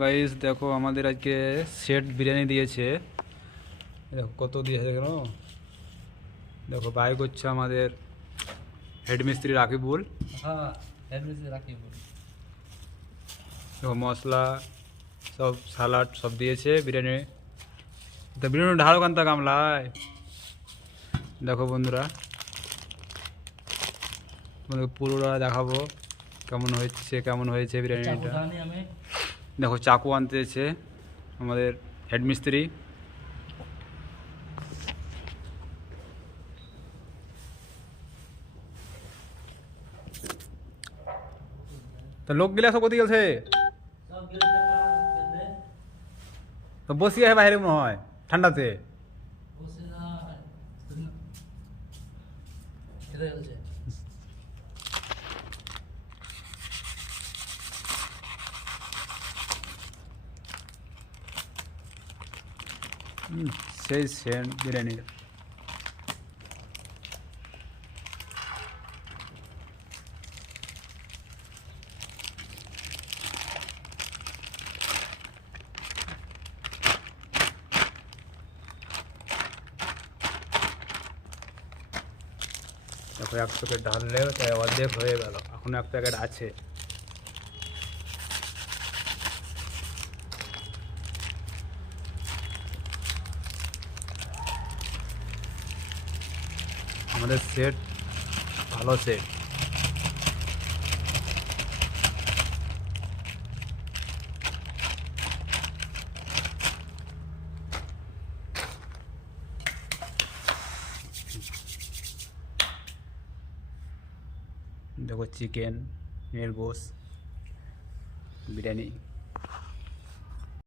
Guys, দেখো আমাদের আজকে সেট বিরিয়ানি দিয়েছে। দেখো কত দিয়েছে কেন, দেখো বাই করছে আমাদের হেডমিস্ত্রি রাকিবুল। হ্যাঁ, হেডমিস্ত্রি রাকিবুল। দেখো মশলা সব সালাড সব দিয়েছে বিরিয়ানি। তো বিরিয়ানি ঢালো কান্তা গামলায়। দেখো বন্ধুরা, তোমাদের পুরোটা দেখাবো কেমন হয়েছে বিরিয়ানিটা। দেখো চাকু আনতেছে আমাদের হেডমিস্ত্রি। তো লোকগুলা সব কোথায় গেছে? তো বসি আছে বাইরে মনে হয় ঠান্ডাতে। সেই সেন্ট বিরিয়ানির। দেখো এক প্যাকেট ঢাললে তাই অর্ধেক হয়ে গেল, এখনো এক প্যাকেট আছে। আমাদের সেট ভালো সেট। দেখো চিকেন, এর গোস, বিরিয়ানি।